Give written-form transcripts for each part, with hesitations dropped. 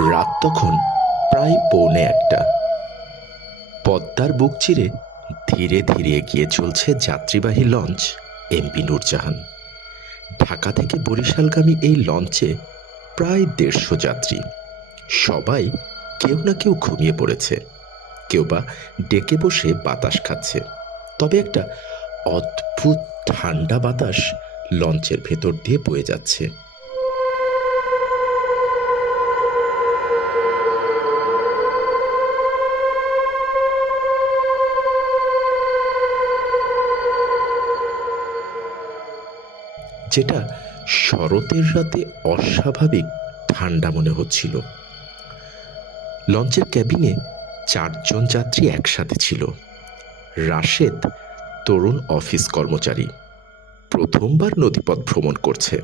রাত তখন প্রায় পৌনে একটা। পদ্মার বুক চিরে ধীরে ধীরে এগিয়ে চলছে যাত্রীবাহী লঞ্চ এমভি নূরজাহান। ঢাকা থেকে বরিশালগামী এই লঞ্চে প্রায় ১৫০ যাত্রী। সবাই কেউ না কেউ ঘুমিয়ে পড়েছে, কেউ বা ডেকে বসে বাতাস খাচ্ছে। তবে একটা অদ্ভুত ঠান্ডা বাতাস লঞ্চের ভেতর দিয়ে বয়ে যাচ্ছে। যেটা শরতের রাতে অস্বাভাবিক ঠান্ডা মনে হচ্ছিল। লঞ্চের ক্যাবিনে ৪ জন যাত্রী একসাথে ছিল। রাশেদ তরুণ অফিস কর্মচারী, প্রথমবার নদীপথ ভ্রমণ করছে।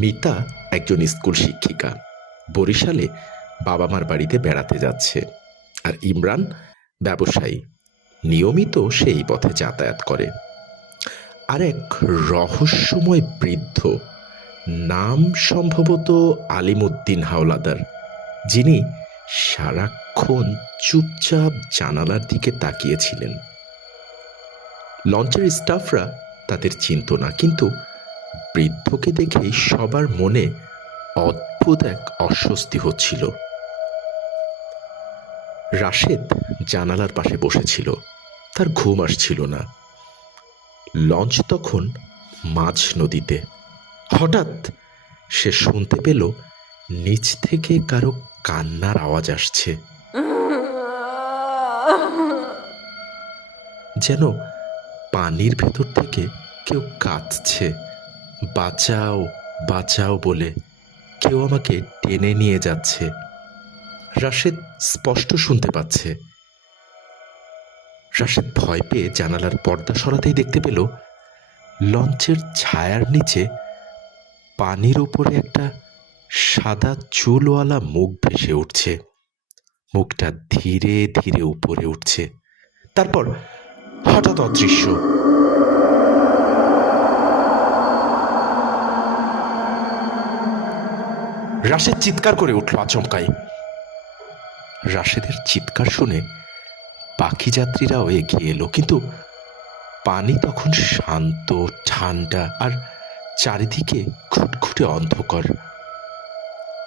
মিতা একজন স্কুল শিক্ষিকা, বরিশালে বাবা মার বাড়িতে বেড়াতে যাচ্ছে। আর ইমরান ব্যবসায়ী, নিয়মিত সেই পথে যাতায়াত করে। আর এক রহস্যময় বৃদ্ধ, নাম সম্ভবত আলিমুদ্দিন হাওলাদার, যিনি সারাক্ষণ চুপচাপ জানালার দিকে তাকিয়েছিলেন। লঞ্চের স্টাফরা তাদের চিনত না, কিন্তু বৃদ্ধকে দেখেই সবার মনে অদ্ভুত এক অস্বস্তি হচ্ছিল। রাশেদ জানালার পাশে বসেছিল, তার ঘুম আসছিল না। লঞ্চ তখন মাঝ নদীতে। হঠাৎ সে শুনতে পেল নিচ থেকে কারো কান্নার আওয়াজ আসছে, যেন পানির ভেতর থেকে কেউ কাঁদছে, বাঁচাও বাঁচাও বলে কেউ আমাকে টেনে নিয়ে যাচ্ছে। রাশেদ স্পষ্ট শুনতে পাচ্ছে। রাশেদ ভয় পেয়ে জানালার পর্দা সরাতেই দেখতে পেল লঞ্চের ছায়ার নিচে পানির উপরে একটা সাদা চুলওয়ালা মুখ ভেসে উঠছে। মুখটা ধীরে ধীরে উপরে উঠছে, তারপর হঠাৎ অদৃশ্য। রাশেদ চিৎকার করে উঠল আচমকাই। রাশেদের চিৎকার শুনে বাকি যাত্রীরাও এগিয়ে এলো, কিন্তু পানি তখন শান্ত, ঠান্ডা, আর চারিদিকে ঘুটঘুটে অন্ধকার।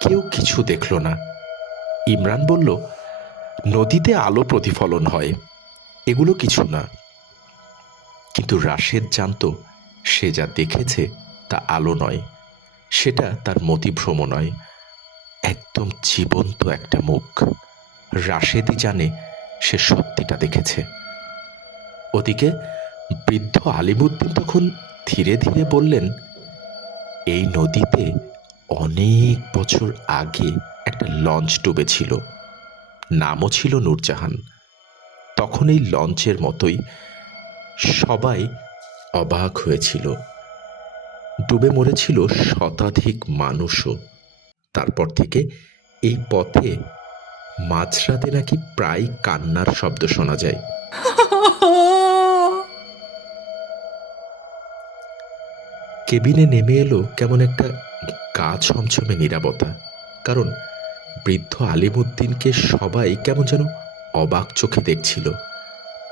কেউ কিছু দেখল না। ইমরান বলল, নদীতে আলো প্রতিফলন হয়, এগুলো কিছু না। কিন্তু রাশেদ জানত সে যা দেখেছে তা আলো নয়, সেটা তার মতিভ্রম নয়, একদম জীবন্ত একটা মুখ। রাশেদই জানে সে সত্যিটা দেখেছে। ওদিকে বৃদ্ধ আলিমুদ্দিন তখন ধীরে ধীরে বললেন, এই নদীতে অনেক বছর আগে একটা লঞ্চ ডুবেছিল, নামও ছিল নূরজাহান। তখন এই লঞ্চের মতোই সবাই অবাক হয়েছিল। ডুবে মরেছিল শতাধিক মানুষও। তারপর থেকে এই পথে মাঝরাতে নাকি প্রায় কান্নার শব্দ শোনা যায়। কেবিনে নেমে এলো কেমন একটা গা ছমছমে নীরবতা, কারণ বৃদ্ধ আলিমুদ্দিনকে সবাই কেমন যেন অবাক চোখে দেখছিল।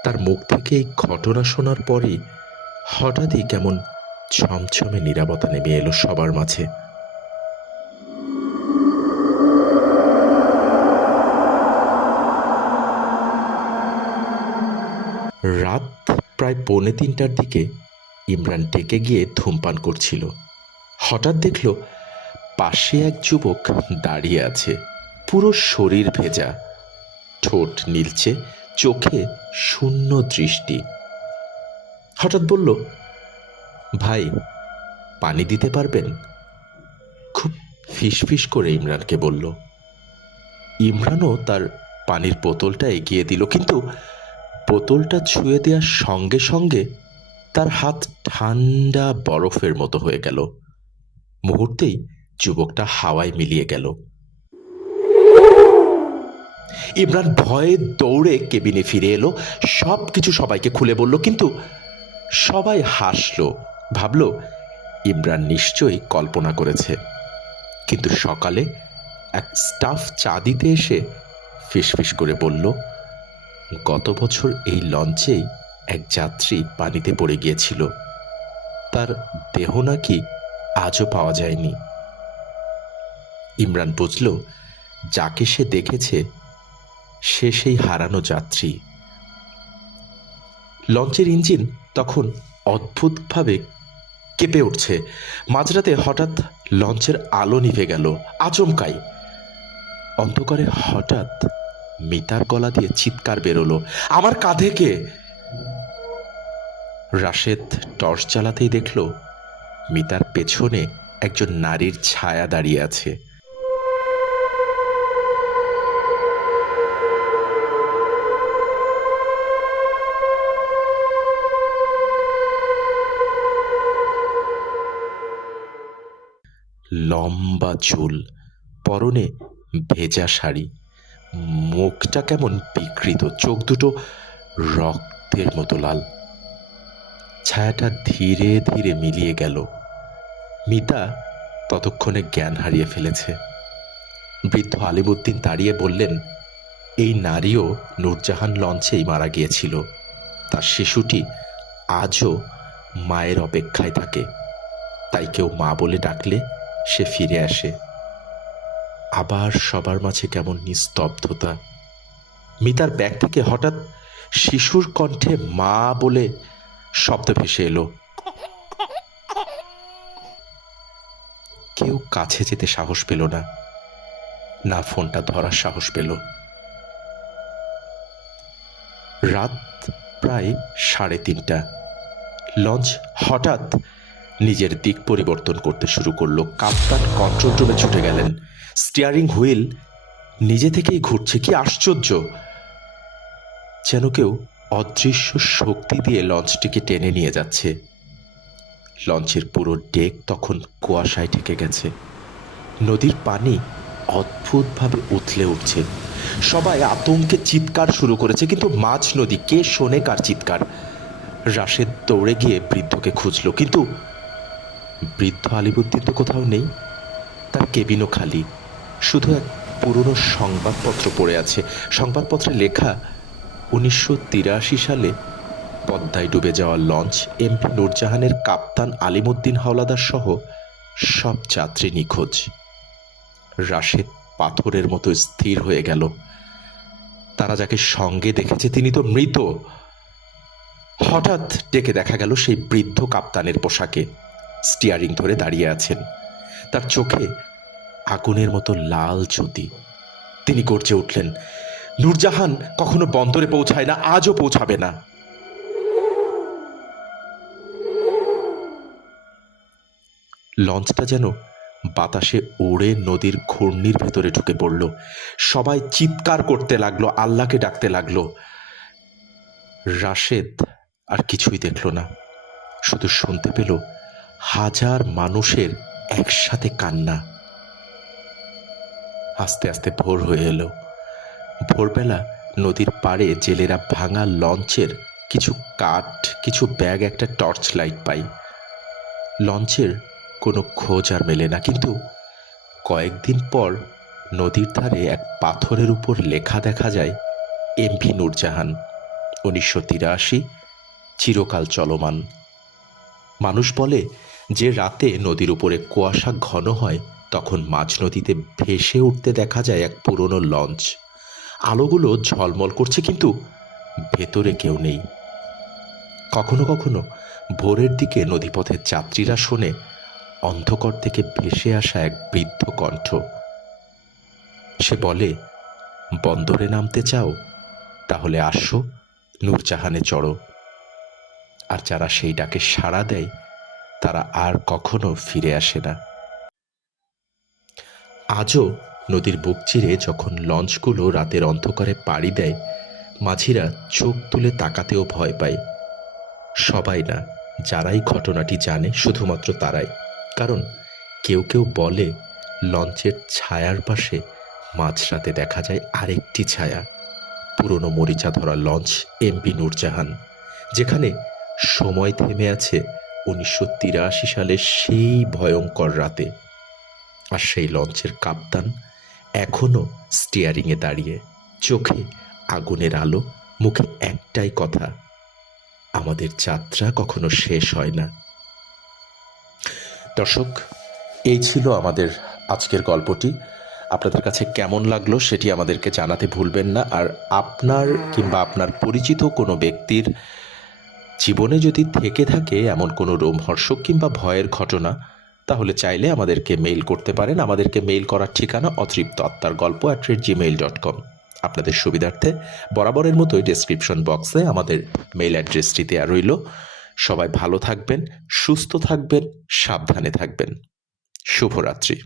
তার মুখ থেকে এই ঘটনা শোনার পরই হঠাৎই কেমন ছমছমে নীরবতা নেমে এলো সবার মাঝে। রাত প্রায় পৌনে ৩টার দিকে ইমরান ডেকে গিয়ে ধূমপান করছিল। হঠাৎ দেখল পাশে এক যুবক দাঁড়িয়ে আছে, পুরো শরীর ভেজা, ঠোঁট নীলচে, চোখে শূন্য দৃষ্টি। হঠাৎ বলল, ভাই, পানি দিতে পারবেন? খুব ফিসফিস করে ইমরানকে বলল। ইমরানও তার পানির বোতলটা এগিয়ে দিল, কিন্তু বোতলটা ছুঁয়ে দেওয়ার সঙ্গে সঙ্গে তার হাত ঠান্ডা বরফের মতো হয়ে গেল। মুহূর্তেই যুবকটা হাওয়ায় মিলিয়ে গেল। ইমরান ভয়ে দৌড়ে কেবিনে ফিরে এলো, সব কিছু সবাইকে খুলে বলল, কিন্তু সবাই হাসল, ভাবল ইমরান নিশ্চয়ই কল্পনা করেছে। কিন্তু সকালে এক স্টাফ চা দিতে এসে ফিসফিস করে বলল, গত বছর এই লঞ্চেই এক যাত্রী পানিতে পড়ে গিয়েছিল, তার দেহ নাকি আজও পাওয়া যায়নি। ইমরান বুঝল যাকে সে দেখেছে সে সেই হারানো যাত্রী। লঞ্চের ইঞ্জিন তখন অদ্ভুতভাবে কেঁপে উঠছে। মাঝরাতে হঠাৎ লঞ্চের আলো নিভে গেল আচমকাই। অন্ধকারে হঠাৎ মিতার গলা দিয়ে চিৎকার বেরোলো, আমার কাঁধে কে? রাশেদ টর্চ জ্বালাতেই দেখল মিতার পেছনে একজন নারীর ছায়া দাঁড়িয়ে আছে। লম্বা চুল, পরনে ভেজা শাড়ি, মুখটা কেমন বিকৃত, চোখ দুটো রক্তের মতো লাল। ছায়াটা ধীরে ধীরে মিলিয়ে গেল। মিতা ততক্ষণে জ্ঞান হারিয়ে ফেলেছে। বৃদ্ধ আলিমুদ্দিন দাঁড়িয়ে বললেন, এই নারীও নূরজাহান লঞ্চেই মারা গিয়েছিল। তার শিশুটি আজও মায়ের অপেক্ষায় থাকে, তাই কেউ মা বলে ডাকলে সে ফিরে আসে। আবার সবার মাঝে কেমন নিস্তব্ধতা। মিতার ব্যাগ থেকে হঠাৎ শিশুর কণ্ঠে মা বলে শব্দ ভেসে এলো। কেউ কাছে যেতে সাহস পেল না, না ফোনটা ধরার সাহস পেল। রাত প্রায় 3:30। লঞ্চ হঠাৎ নিজের দিক পরিবর্তন করতে শুরু করলো। কাপ্তান কন্ট্রোল রুমে ছুটে গেলেন। স্টিয়ারিং হুইল নিজে থেকেই ঘুরছে। কি আশ্চর্য! যেন কেউ অদৃশ্য শক্তি দিয়ে লঞ্চটিকে টেনে নিয়ে যাচ্ছে। লঞ্চের পুরো ডেক তখন কুয়াশায় ঢেকে গেছে। নদীর পানি অদ্ভুতভাবে উথলে উঠছে। সবাই আতঙ্কে চিৎকার শুরু করেছে, কিন্তু মাঝ নদী, কে শোনে কার চিৎকার? রাশেদ দৌড়ে গিয়ে বৃদ্ধকে খুঁজল, কিন্তু বৃদ্ধ আলিমুদ্দিন তো কোথাও নেই। তার কেবিনও খালি, শুধু এক পুরনো সংবাদপত্র পড়ে আছে। সংবাদপত্রে লেখা, 1983 সালে পদ্মায় ডুবে যাওয়া লঞ্চ এমপি নূরজাহানের কাপ্তান আলিমুদ্দিন হাওলাদার সহ সব যাত্রী নিখোঁজ। রাশেদ পাথরের মতো স্থির হয়ে গেল। তারা যাকে সঙ্গে দেখেছে তিনি তো মৃত। হঠাৎ ডেকে দেখা গেল সেই বৃদ্ধ কাপ্তানের পোশাকে, স্টিয়ারিং ধরে দাঁড়িয়ে আছেন। তার চোখে আগুনের মতো লাল জ্যোতি। তিনি গর্জে উঠলেন, নূরজাহান কখনো বন্দরে পৌঁছায় না, আজও পৌঁছাবে না। লঞ্চটা যেন বাতাসে উড়ে নদীর ঘূর্ণির ভেতরে ঢুকে পড়ল। সবাই চিৎকার করতে লাগলো, আল্লাহকে ডাকতে লাগলো। রাশেদ আর কিছুই দেখল না, শুধু শুনতে পেল হাজার মানুষের একসাথে কান্না। আস্তে আস্তে ভোর হয়ে এলো। ভোরবেলা নদীর পাড়ে জেলেরা ভাঙা লঞ্চের কিছু কাঠ, কিছু ব্যাগ, একটা টর্চ লাইট পাই। লঞ্চের কোনো খোঁজ আর মেলে না, কিন্তু কয়েকদিন পর নদীর ধারে এক পাথরের উপর লেখা দেখা যায়, এমভি নূরজাহান, 1983, চিরকাল চলমান। মানুষ বলে যে রাতে নদীর উপরে কুয়াশা ঘন হয় তখন মাঝ নদীতে ভেসে উঠতে দেখা যায় এক পুরনো লঞ্চ। আলোগুলো ঝলমল করছে, কিন্তু ভেতরে কেউ নেই। কখনো কখনো ভোরের দিকে নদীপথের যাত্রীরা শোনে অন্ধকার থেকে ভেসে আসা এক বৃদ্ধ কণ্ঠ। সে বলে, বন্দরে নামতে চাও? তাহলে আসো, নূরজাহানে চড়ো। আর যারা সেই ডাকে সাড়া দেয় তারা আর কখনো ফিরে আসে না। আজও নদীর বুক চিরে যখন লঞ্চগুলো রাতের অন্ধকারে পাড়ি দেয়, মাঝিরা চোখ তুলে তাকাতেও ভয় পায়। সবাই না, যারাই ঘটনাটি জানে শুধুমাত্র তারাই। কারণ কেউ কেউ বলে লঞ্চের ছায়ার পাশে মাঝরাতে দেখা যায় আরেকটি ছায়া, পুরনো মরিচা ধরা লঞ্চ এমভি নূরজাহান, যেখানে সময় থেমে আছে 1983 সালের সেই ভয়ঙ্কর রাতে। আর সেই লঞ্চের কাপ্তান এখনো স্টিয়ারিংয়ে দাঁড়িয়ে, চোখে আগুনের আলো, মুখে একটাই কথা, আমাদের যাত্রা কখনো শেষ হয় না। দর্শক, এই ছিল আমাদের আজকের গল্পটি। আপনাদের কাছে কেমন লাগলো সেটি আমাদেরকে জানাতে ভুলবেন না। আর আপনার কিংবা আপনার পরিচিত কোনো ব্যক্তির জীবনে যদি থেকে থাকে এমন কোনো রোমহর্ষক কিংবা ভয়ের ঘটনা, তাহলে চাইলে আমাদেরকে মেইল করতে পারেন। আমাদেরকে মেইল করার ঠিকানা অতৃপ্তআত্মারগল্প@gmail.com। আপনাদের সুবিধার্থে বরাবরের মতোই ডেসক্রিপশন বক্সে আমাদের মেইল অ্যাড্রেসটি দেওয়া রইল। সবাই ভালো থাকবেন, সুস্থ থাকবেন, সাবধানে থাকবেন। শুভরাত্রি।